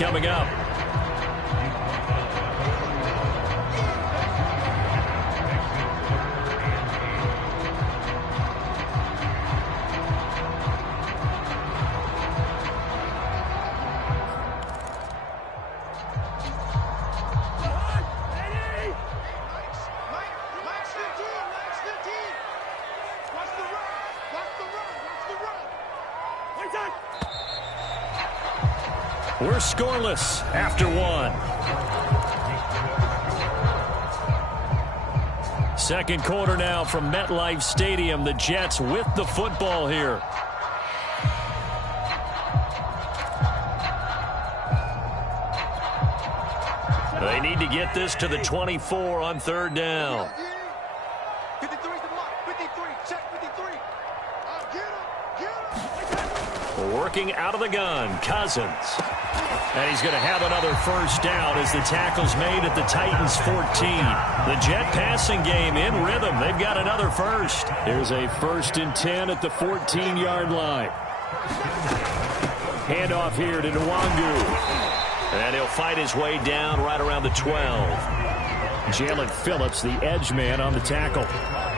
coming up. We're scoreless after one. Second quarter now from MetLife Stadium. The Jets with the football here. They need to get this to the 24 on third down. 53 is the mark. 53. Check 53. Get him. Working out of the gun, Cousins. And he's going to have another first down as the tackle's made at the Titans' 14. The Jet passing game in rhythm. They've got another first. Here's a 1st and 10 at the 14-yard line. Handoff here to NuAvenue's. And he'll fight his way down right around the 12. Jalen Phillips, the edge man, on the tackle.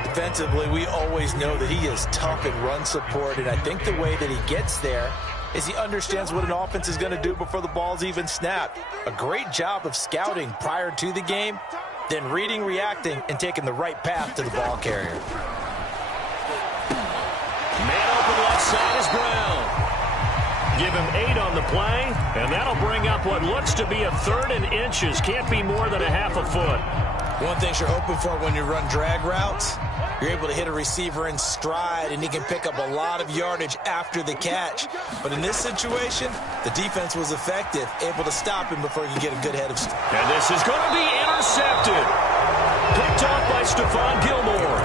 Defensively, we always know that he is tough in run support, and I think the way that he gets there is he understands what an offense is going to do before the ball's even snapped. A great job of scouting prior to the game, then reading, reacting, and taking the right path to the ball carrier. Man open left side is Brown. Give him 8 on the play, and that'll bring up what looks to be a 3rd and inches. Can't be more than a half a foot. One thing you're hoping for when you run drag routes, you're able to hit a receiver in stride, and he can pick up a lot of yardage after the catch. But in this situation, the defense was effective, able to stop him before he can get a good head of steam. And this is going to be intercepted. Picked off by Stephon Gilmore.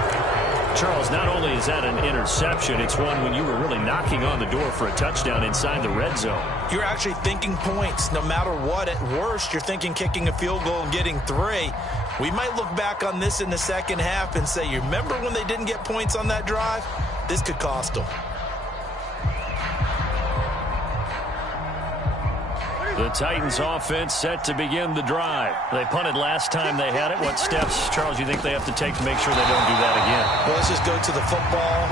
Charles, not only is that an interception, it's one when you were really knocking on the door for a touchdown inside the red zone. You're actually thinking points no matter what. At worst, you're thinking kicking a field goal and getting 3. We might look back on this in the second half and say, you remember when they didn't get points on that drive? This could cost them. The Titans offense set to begin the drive. They punted last time they had it. What steps, Charles, you think they have to take to make sure they don't do that again? Well, let's just go to the football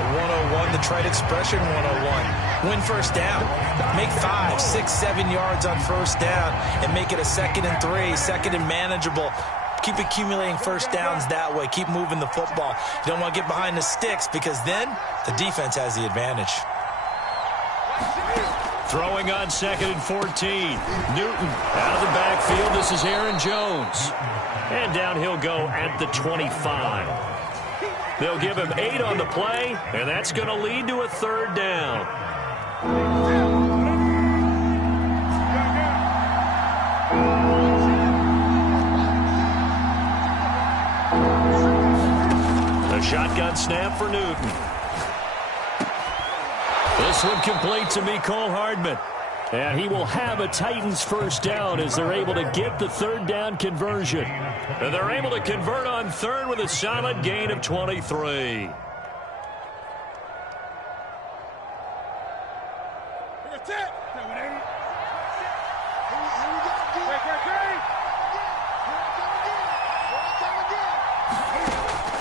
101, the trite expression 101. Win first down. Make 5, 6, 7 yards on first down and make it a 2nd and 3, 2nd and manageable. Keep accumulating first downs that way. Keep moving the football. You don't want to get behind the sticks because then the defense has the advantage. Throwing on 2nd and 14. Newton out of the backfield. This is Aaron Jones. And down he'll go at the 25. They'll give him 8 on the play, and that's going to lead to a 3rd down. A shotgun snap for Newton. This one complete to Mecole Hardman. And he will have a Titans first down as they're able to get the 3rd down conversion. And they're able to convert on 3rd with a solid gain of 23.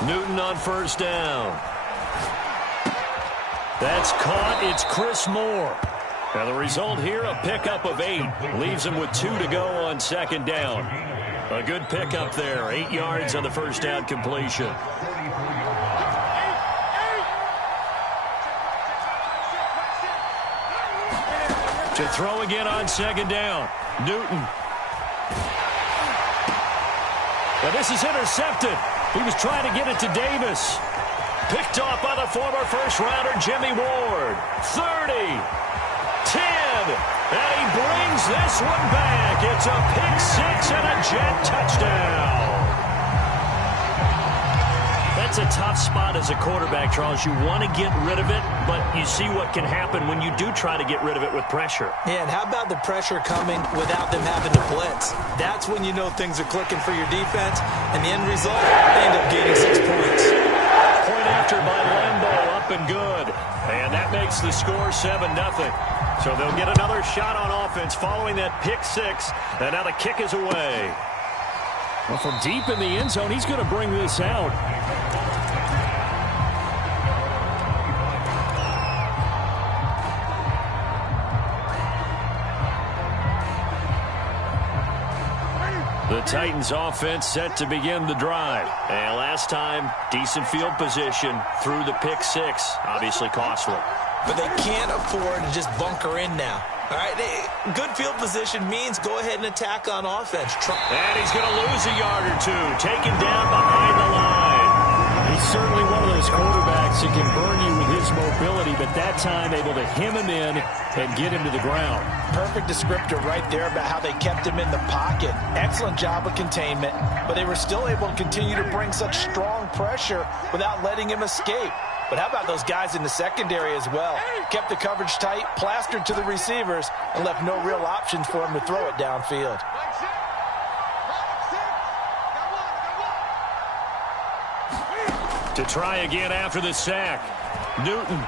Newton on first down. That's caught. It's Chris Moore. Now the result here, a pickup of 8. Leaves him with 2 to go on 2nd down. A good pickup there. 8 yards on the first down completion. To throw again on 2nd down. Newton. Now this is intercepted. He was trying to get it to Davis. Picked off by the former first-rounder Jimmy Ward. 30. 10. And he brings this one back. It's a pick 6 and a Jet touchdown. That's a tough spot as a quarterback, Charles. You want to get rid of it, but you see what can happen when you do try to get rid of it with pressure. Yeah, and how about the pressure coming without them having to blitz? That's when you know things are clicking for your defense, and the end result, they end up gaining 6 points. Point after by Lambo, up and good. And that makes the score 7-0. So they'll get another shot on offense following that pick six, and now the kick is away. Well, from deep in the end zone, he's going to bring this out. The Titans offense set to begin the drive. And last time, decent field position through the pick six. Obviously costly. But they can't afford to just bunker in now. All right, good field position means go ahead and attack on offense. And he's going to lose a yard or two. Taken down behind the line. He's certainly one of those quarterbacks that can burn you with his mobility, but that time able to hem him in and get him to the ground. Perfect descriptor right there about how they kept him in the pocket. Excellent job of containment, but they were still able to continue to bring such strong pressure without letting him escape. But how about those guys in the secondary as well? Kept the coverage tight, plastered to the receivers, and left no real options for him to throw it downfield. To try again after the sack. Newton.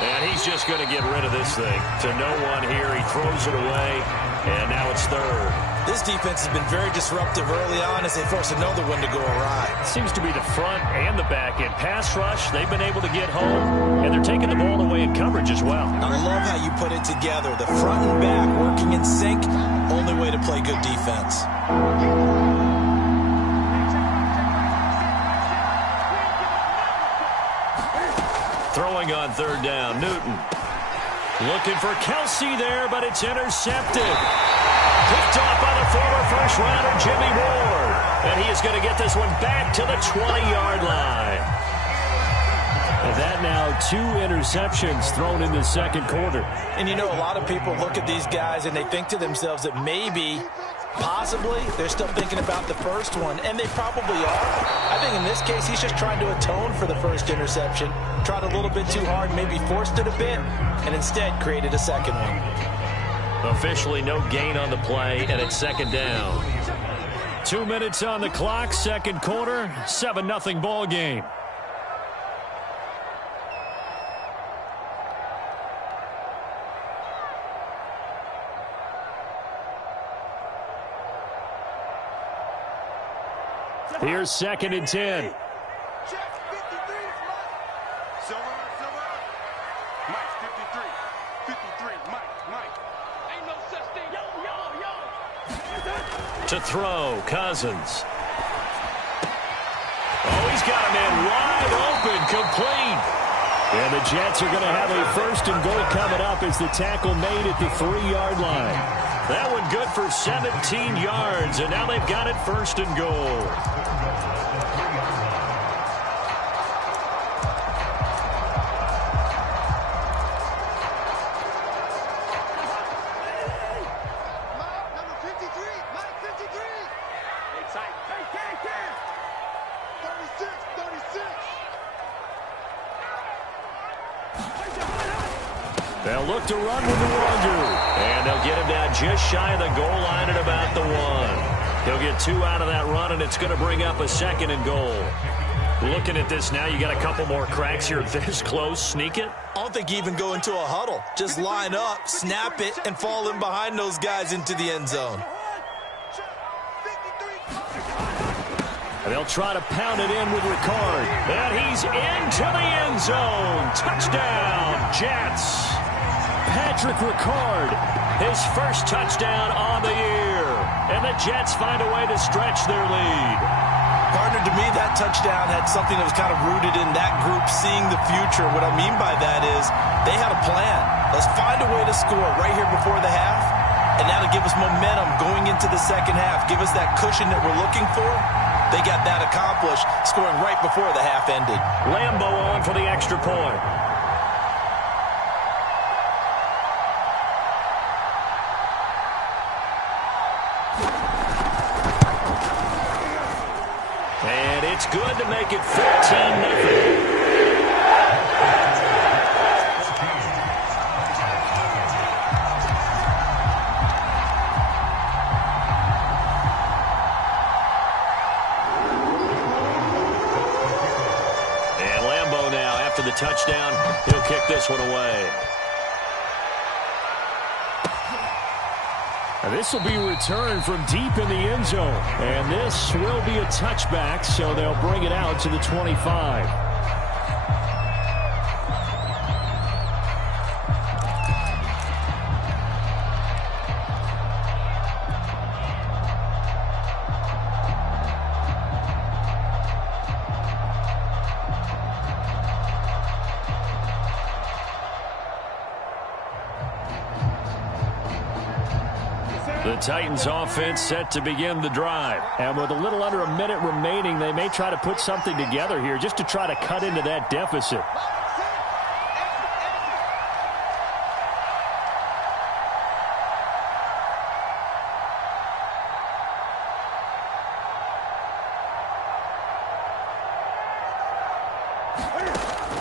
And he's just going to get rid of this thing. To no one here. He throws it away, and now it's third. This defense has been very disruptive early on as they force another one to go awry. Seems to be the front and the back end. Pass rush, they've been able to get home, and they're taking the ball away in coverage as well. I love how you put it together. The front and back working in sync. Only way to play good defense. Throwing on third down, Newton. Looking for Kelsey there, but it's intercepted. Picked off by the former first-rounder, Jimmy Ward. And he is going to get this one back to the 20-yard line. And that now 2 interceptions thrown in the second quarter. And you know, a lot of people look at these guys and they think to themselves that maybe, possibly, they're still thinking about the first one. And they probably are. I think in this case, he's just trying to atone for the first interception. Tried a little bit too hard, maybe forced it a bit, and instead created a second one. Officially no gain on the play, and it's second down. 2 minutes on the clock, second quarter, 7-0 ball game. Here's second and 10. To throw, Cousins. Oh, he's got a man wide open, complete. And the Jets are going to have a first and goal coming up as the tackle made at the 3-yard line. That one good for 17 yards, and now they've got it first and goal. They'll look to run with the wonder. And they'll get him down just shy of the goal line at about the 1. He'll get 2 out of that run, and it's going to bring up a second and goal. Looking at this now, you got a couple more cracks here this close. Sneak it? I don't think you even go into a huddle. Just line up, snap it, and fall in behind those guys into the end zone. And they'll try to pound it in with Ricard. And he's into the end zone. Touchdown, Jets. Patrick Ricard, his first touchdown on the year. And the Jets find a way to stretch their lead. Partner, to me, that touchdown had something that was kind of rooted in that group seeing the future. What I mean by that is they had a plan. Let's find a way to score right here before the half. And now to give us momentum going into the second half. Give us that cushion that we're looking for. They got that accomplished, scoring right before the half ended. Lambo on for the extra point. And it's good to make it 14-0. touchdown. He'll kick this one away. And this will be returned from deep in the end zone. And this will be a touchback, so they'll bring it out to the 25. The Titans offense set to begin the drive. And with a little under a minute remaining, they may try to put something together here just to try to cut into that deficit.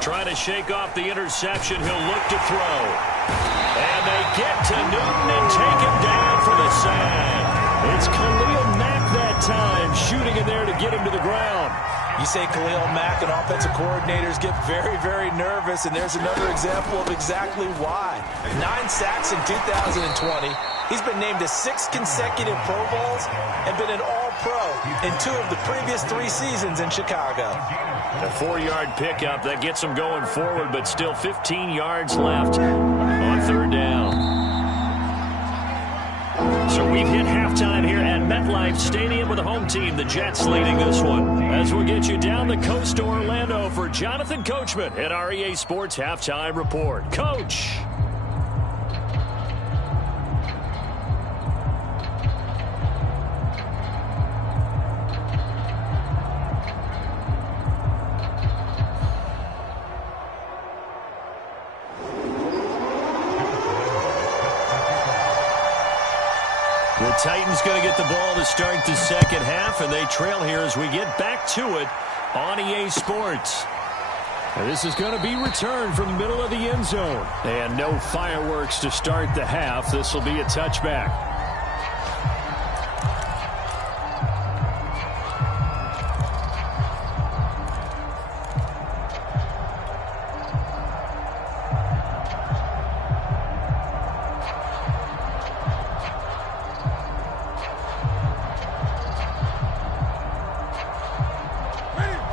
Trying to shake off the interception. He'll look to throw. And they get to Newton and take him down for the sack. It's Khalil Mack that time, shooting in there to get him to the ground. You say Khalil Mack and offensive coordinators get very, very nervous, and there's another example of exactly why. 9 sacks in 2020. He's been named to 6 consecutive Pro Bowls and been an All-Pro in 2 of the previous 3 seasons in Chicago. A 4-yard pickup that gets them going forward, but still 15 yards left on third down. So we've hit halftime here at MetLife Stadium with the home team, the Jets, leading this one. As we'll get you down the coast to Orlando for Jonathan Coachman at our EA Sports Halftime Report. Coach. The Titans going to get the ball to start the second half, and they trail here as we get back to it on EA Sports. And this is going to be returned from the middle of the end zone. And no fireworks to start the half. This will be a touchback.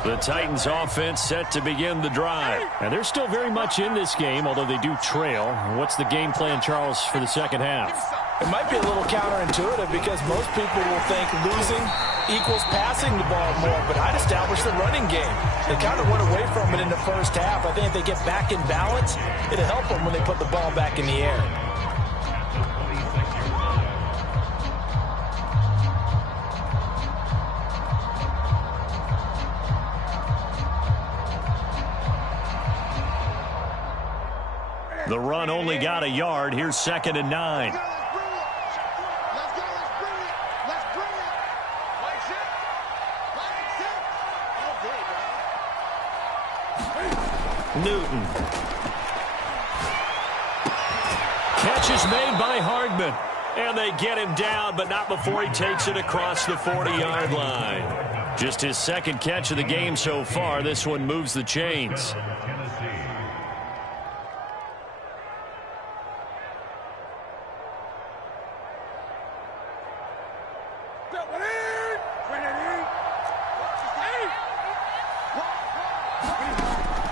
The Titans offense set to begin the drive. And they're still very much in this game, although they do trail. What's the game plan, Charles, for the second half? It might be a little counterintuitive because most people will think losing equals passing the ball more, but I'd establish the running game. They kind of went away from it in the first half. I think if they get back in balance, it'll help them when they put the ball back in the air. The run only got a yard. Here's 2nd and 9. Newton. Catch is made by Hardman. And they get him down, but not before he takes it across the 40-yard line. Just his 2nd catch of the game so far. This one moves the chains.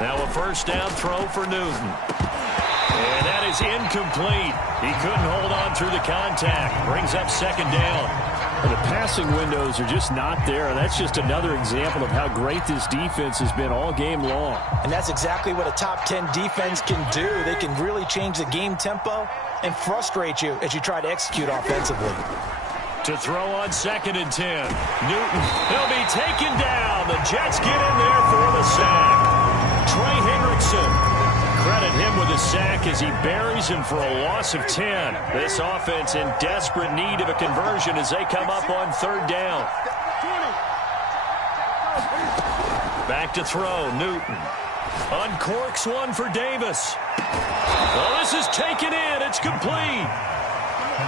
Now a first down throw for Newton. And that is incomplete. He couldn't hold on through the contact. Brings up 2nd down. The passing windows are just not there. That's just another example of how great this defense has been all game long. And that's exactly what a top 10 defense can do. They can really change the game tempo and frustrate you as you try to execute offensively. To throw on 2nd and 10. Newton, he'll be taken down. The Jets get in there for the sack. Trey Hendrickson. Credit him with a sack as he buries him for a loss of 10. This offense in desperate need of a conversion as they come up on 3rd down. Back to throw, Newton. Uncorks one for Davis. Well, this is taken in. It's complete.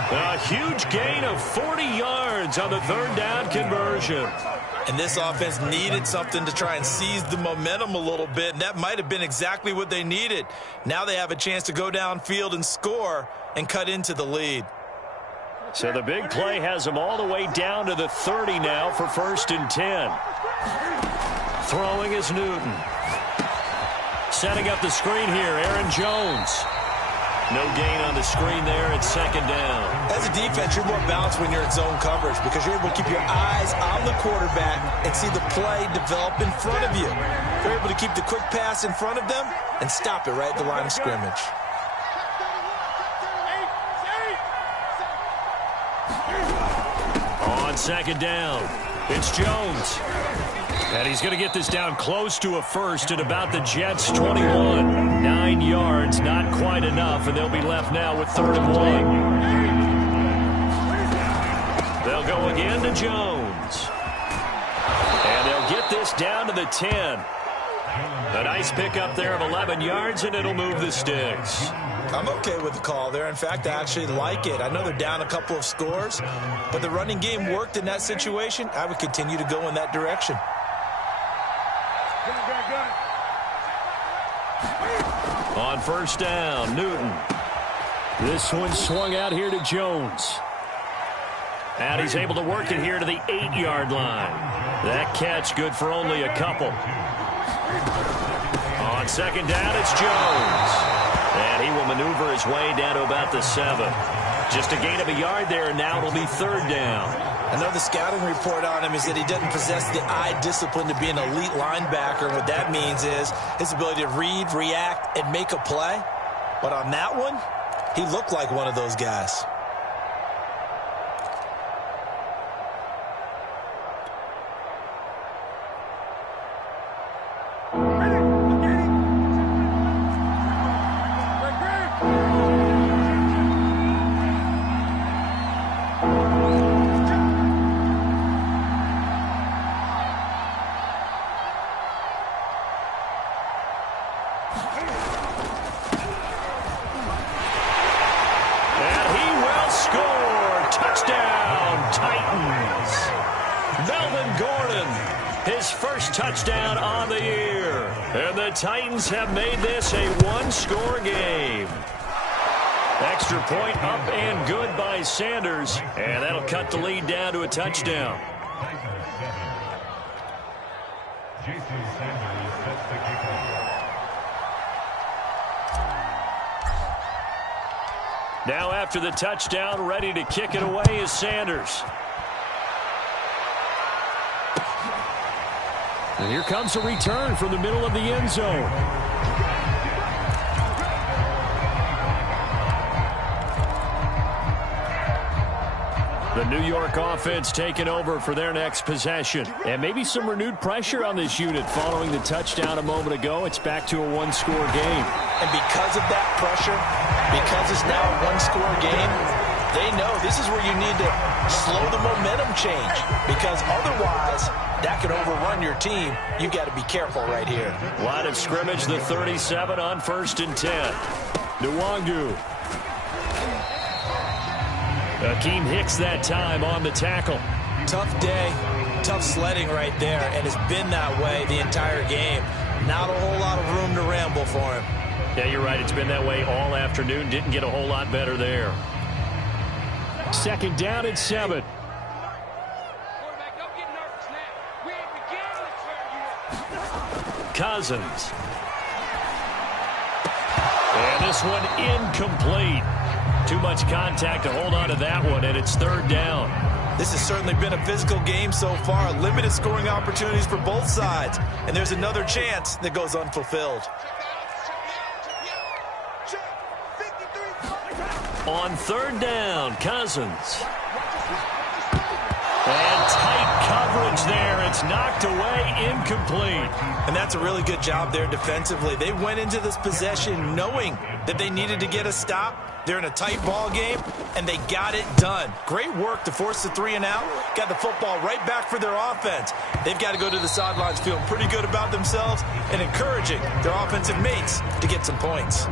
A huge gain of 40 yards on the third down conversion. And this offense needed something to try and seize the momentum a little bit, and that might have been exactly what they needed. Now they have a chance to go downfield and score and cut into the lead. So the big play has them all the way down to the 30 now for 1st and 10. Throwing is Newton. Setting up the screen here, Aaron Jones. No gain on the screen there. It's 2nd down. As a defense, you're more balanced when you're in zone coverage because you're able to keep your eyes on the quarterback and see the play develop in front of you. You're able to keep the quick pass in front of them and stop it right at the line of scrimmage. On 2nd down, it's Jones. And he's going to get this down close to a first at about the Jets' 21. 9 yards, not quite enough, and they'll be left now with 3rd and 1. They'll go again to Jones. And they'll get this down to the 10. A nice pickup there of 11 yards, and it'll move the sticks. I'm okay with the call there. In fact, I actually like it. I know they're down a couple of scores, but the running game worked in that situation. I would continue to go in that direction. On 1st down, Newton. This one swung out here to Jones. And he's able to work it here to the 8-yard line. That catch good for only a couple. On 2nd down, it's Jones. And he will maneuver his way down to about the 7. Just a gain of a yard there, and now it'll be 3rd down. I know the scouting report on him is that he doesn't possess the eye discipline to be an elite linebacker. What that means is his ability to read, react, and make a play. But on that one, he looked like one of those guys. Touchdown on the year. And the Titans have made this a one-score game. Extra point up and good by Sanders. And that'll cut the lead down to a touchdown. Now after the touchdown, ready to kick it away is Sanders. And here comes a return from the middle of the end zone. The New York offense taking over for their next possession. And maybe some renewed pressure on this unit following the touchdown a moment ago. It's back to a one-score game. And because of that pressure, because it's now a one-score game, they know this is where you need to slow the momentum change. Because otherwise, that could overrun your team. You've got to be careful right here. Line of scrimmage, the 37 on 1st and 10. NuAvenue's. Akeem Hicks that time on the tackle. Tough day, tough sledding right there, and it's been that way the entire game. Not a whole lot of room to ramble for him. Yeah, you're right. It's been that way all afternoon. Didn't get a whole lot better there. 2nd down and 7. Cousins. And this one incomplete. Too much contact to hold on to that one, and it's 3rd down. This has certainly been a physical game so far. Limited scoring opportunities for both sides. And there's another chance that goes unfulfilled. On 3rd down, Cousins. And tight coverage there. It's knocked away, incomplete. And that's a really good job there defensively. They went into this possession knowing that they needed to get a stop. They're in a tight ball game, and they got it done. Great work to force the 3 and out. Got the football right back for their offense. They've got to go to the sidelines feeling pretty good about themselves and encouraging their offensive mates to get some points.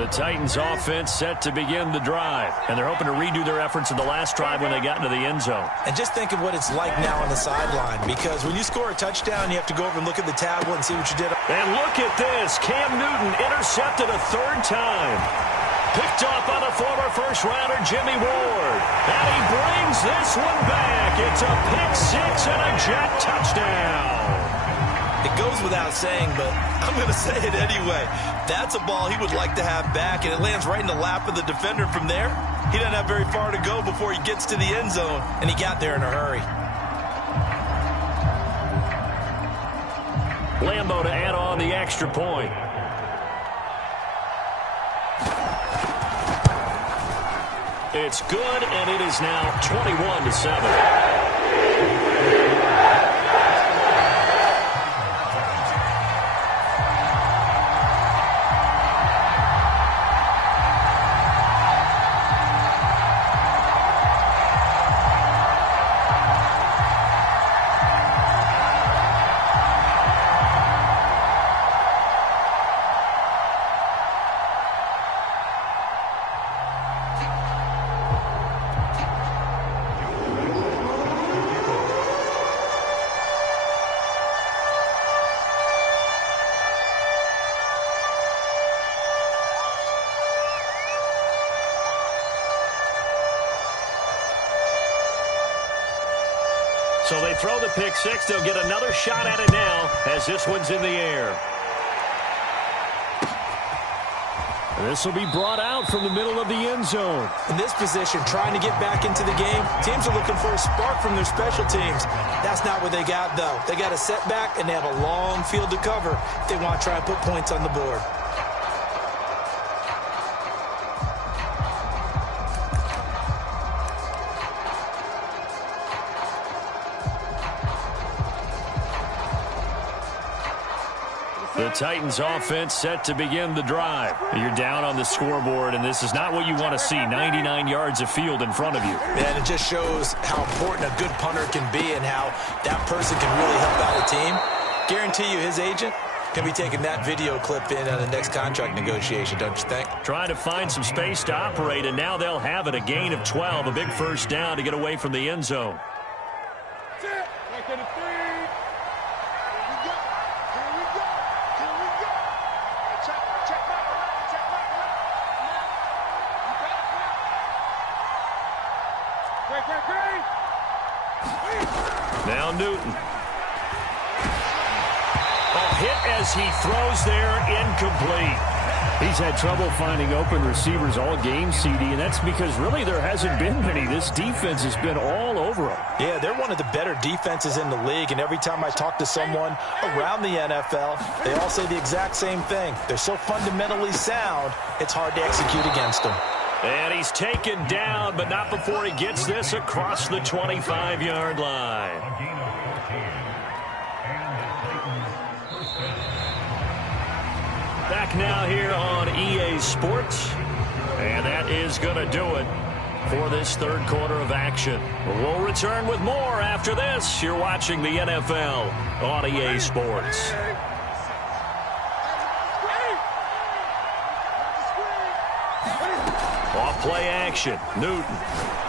The Titans offense set to begin the drive, and they're hoping to redo their efforts in the last drive when they got into the end zone. And just think of what it's like now on the sideline, because when you score a touchdown, you have to go over and look at the tablet and see what you did. And look at this. Cam Newton intercepted a third time. Picked off by the former first-rounder Jimmy Ward. And he brings this one back. It's a pick-6 and a jet touchdown. It goes without saying, but I'm going to say it anyway. That's a ball he would like to have back, and it lands right in the lap of the defender from there. He doesn't have very far to go before he gets to the end zone, and he got there in a hurry. Lambo to add on the extra point. It's good, and it is now 21-7. So they throw the pick-6. They'll get another shot at it now as this one's in the air. And this will be brought out from the middle of the end zone. In this position, trying to get back into the game, teams are looking for a spark from their special teams. That's not what they got, though. They got a setback, and they have a long field to cover if they want to try and put points on the board. The Titans offense set to begin the drive. You're down on the scoreboard, and this is not what you want to see, 99 yards of field in front of you. And it just shows how important a good punter can be and how that person can really help out a team. Guarantee you his agent can be taking that video clip in on the next contract negotiation, don't you think? Trying to find some space to operate, and now they'll have it. A gain of 12, a big first down to get away from the end zone. Now Newton. Hit as he throws there, incomplete. He's had trouble finding open receivers all game, CD, and that's because really there hasn't been many. This defense has been all over them. Yeah, they're one of the better defenses in the league, and every time I talk to someone around the NFL, they all say the exact same thing. They're so fundamentally sound, it's hard to execute against them. And he's taken down, but not before he gets this across the 25-yard line. Back now here on EA Sports. And that is going to do it for this third quarter of action. We'll return with more after this. You're watching the NFL on EA Sports. Off-play action. Newton.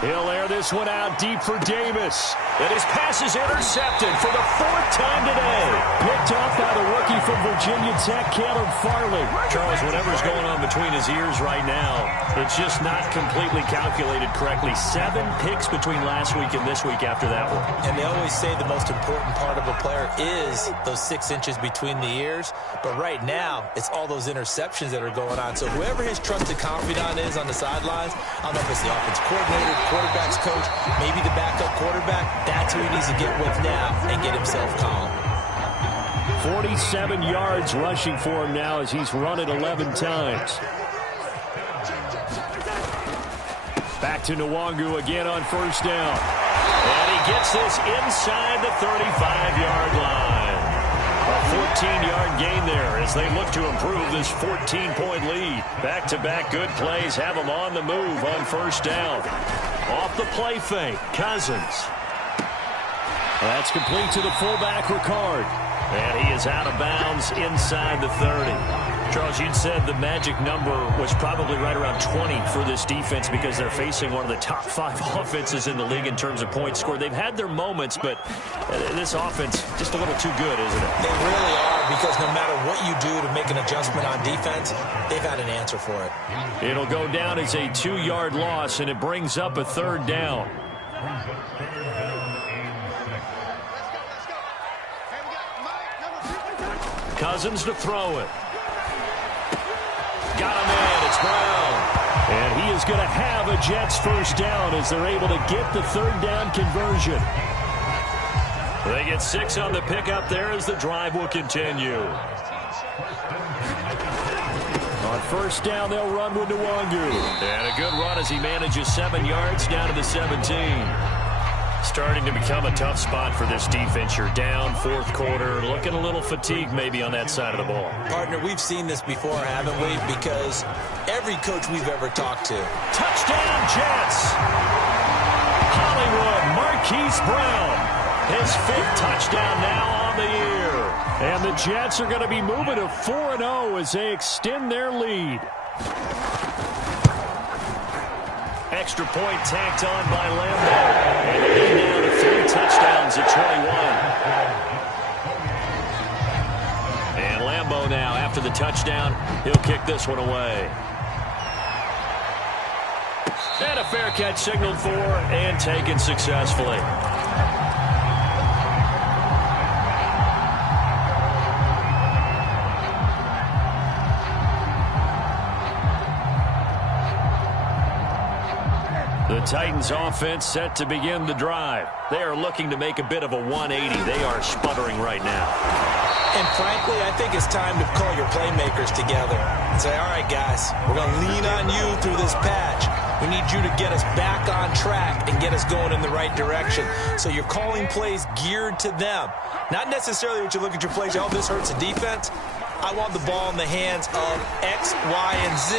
He'll air this one out deep for Davis. And his pass is intercepted for the fourth time today. Picked off by the rookie from Virginia Tech, Caleb Farley. Charles, whatever's going on between his ears right now, it's just not completely calculated correctly. 7 picks between last week and this week after that one. And they always say the most important part of a player is those 6 inches between the ears. But right now, it's all those interceptions that are going on. So whoever his trusted confidant is on the sidelines, I don't know if it's the offense coordinator, quarterback's coach, maybe the backup quarterback, that's who he needs to get with now and get himself calm. 47 yards rushing for him now as he's run it 11 times. Back to Nwangu again on first down. And he gets this inside the 35-yard line. A 14-yard gain there as they look to improve this 14-point lead. Back-to-back good plays have them on the move on first down. Off the play fake, Cousins. That's complete to the fullback, Ricard. And he is out of bounds inside the 30. Charles, you'd said the magic number was probably right around 20 for this defense because they're facing one of the top 5 offenses in the league in terms of points scored. They've had their moments, but this offense just a little too good, isn't it? They really are, because no matter what you do to make an adjustment on defense, they've had an answer for it. It'll go down as a 2-yard loss, and it brings up a 3rd down. Cousins to throw it. Got him in. It's Brown. And he is going to have a Jets 1st down as they're able to get the 3rd down conversion. They get 6 on the pickup there as the drive will continue. On 1st down, they'll run with NuAvenue's. And a good run as he manages 7 yards down to the 17. Starting to become a tough spot for this defense. You're down 4th quarter, looking a little fatigued maybe on that side of the ball. Partner, we've seen this before, haven't we? Because every coach we've ever talked to. Touchdown, Jets! Hollywood, Marquise Brown. His 5th touchdown now on the year. And the Jets are going to be moving to 4-0 as they extend their lead. Extra point tacked on by Lambo. And they get down to 3 touchdowns at 21. And Lambo now, after the touchdown, he'll kick this one away. And a fair catch signaled for and taken successfully. The Titans offense set to begin the drive. They are looking to make a bit of a 180. They are sputtering right now. And frankly, I think it's time to call your playmakers together and say, all right, guys, we're going to lean on you through this patch. We need you to get us back on track and get us going in the right direction. So you're calling plays geared to them. Not necessarily what you look at your plays, oh, this hurts the defense. I want the ball in the hands of X, Y, and Z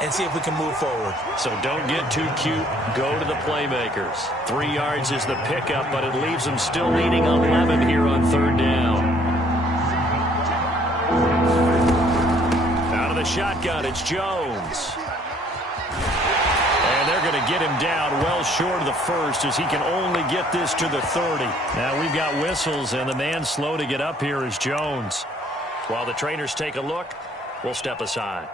and see if we can move forward. So don't get too cute. Go to the playmakers. 3 yards is the pickup, but it leaves them still leading 11 here on 3rd down. Out of the shotgun, it's Jones. And they're going to get him down well short of the 1st as he can only get this to the 30. Now we've got whistles, and the man slow to get up here is Jones. While the trainers take a look, we'll step aside.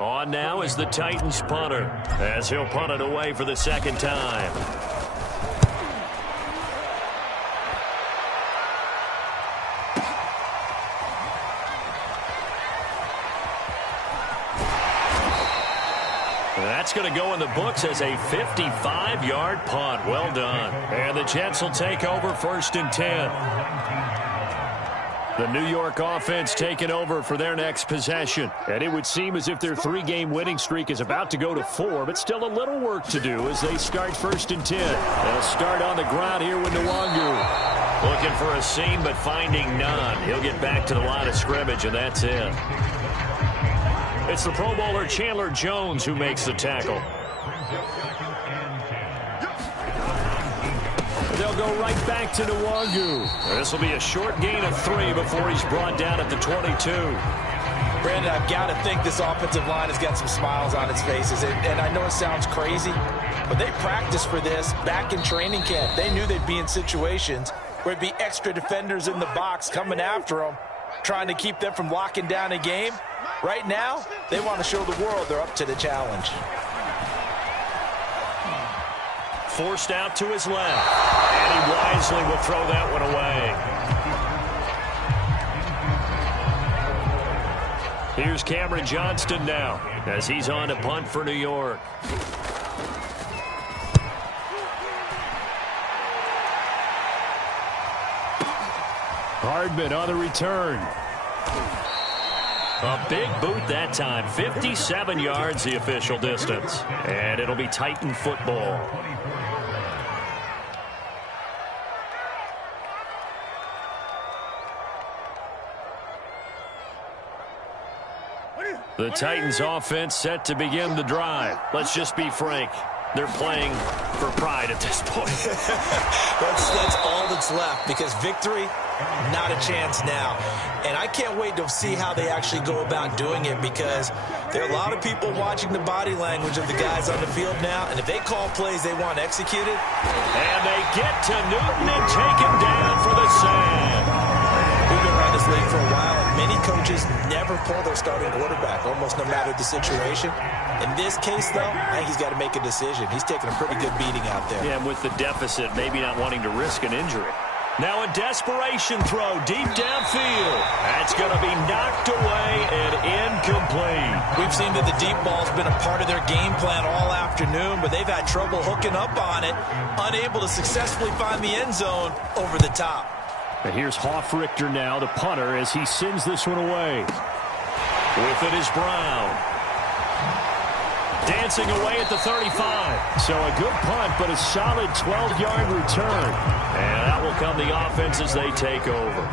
On now is the Titans punter, as he'll punt it away for the 2nd time. That's going to go in the books as a 55-yard punt. Well done. And the Jets will take over 1st and 10. The New York offense taking over for their next possession. And it would seem as if their 3-game winning streak is about to go to 4, but still a little work to do as they start 1st and 10. They'll start on the ground here with NuAvenue's. Looking for a seam, but finding none. He'll get back to the line of scrimmage, and that's it. It's the Pro Bowler Chandler Jones who makes the tackle. They'll go right back to NuAvenue's. This will be a short gain of 3 before he's brought down at the 22. Brandon, I've got to think this offensive line has got some smiles on its faces. And I know it sounds crazy, but they practiced for this back in training camp. They knew they'd be in situations where it'd be extra defenders in the box coming after them, trying to keep them from locking down a game. Right now, they want to show the world they're up to the challenge. Forced out to his left, and he wisely will throw that one away. Here's Cameron Johnston now as he's on to punt for New York. Hardman on the return. A big boot that time. 57 yards the official distance. And it'll be Titan football. The Titans offense set to begin the drive. Let's just be frank. They're playing for pride at this point. That's all that's left, because victory, not a chance now. And I can't wait to see how they actually go about doing it, because there are a lot of people watching the body language of the guys on the field now, and if they call plays they want executed. And they get to Newton and take him down for the sack. We've been around this league for a while, and many coaches never pull their starting quarterback, almost no matter the situation. In this case, though, I think he's got to make a decision. He's taking a pretty good beating out there. Yeah, and with the deficit, maybe not wanting to risk an injury. Now a desperation throw deep downfield. That's going to be knocked away and incomplete. We've seen that the deep ball's been a part of their game plan all afternoon, but they've had trouble hooking up on it, unable to successfully find the end zone over the top. And here's Hoffrichter now, the punter, as he sends this one away. With it is Brown. Dancing away at the 35. So a good punt, but a solid 12-yard return. And that will come the offense as they take over.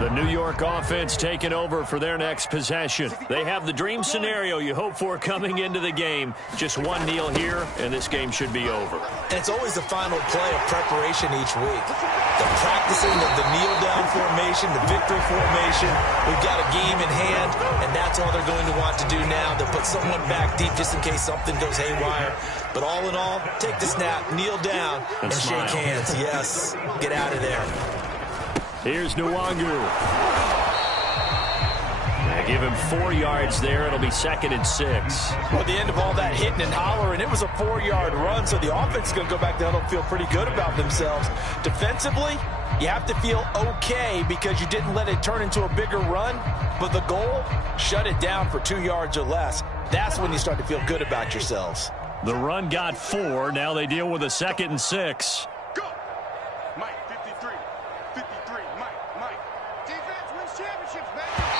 The New York offense taking over for their next possession. They have the dream scenario you hope for coming into the game. Just one kneel here, and this game should be over. And it's always the final play of preparation each week. The practicing of the kneel-down formation, the victory formation. We've got a game in hand, and that's all they're going to want to do now. They'll put someone back deep just in case something goes haywire. But all in all, take the snap, kneel down, and shake hands. Yes, get out of there. Here's NuAvenue's. Give him 4 yards there. It'll be 2nd and 6. Well, at the end of all that hitting and hollering, it was a 4-yard run, so the offense is going to go back down and feel pretty good about themselves. Defensively, you have to feel okay because you didn't let it turn into a bigger run, but the goal, shut it down for 2 yards or less. That's when you start to feel good about yourselves. The run got 4. Now they deal with a 2nd and 6. Go! Mike, 53. 53, Mike. Defense wins championships, man.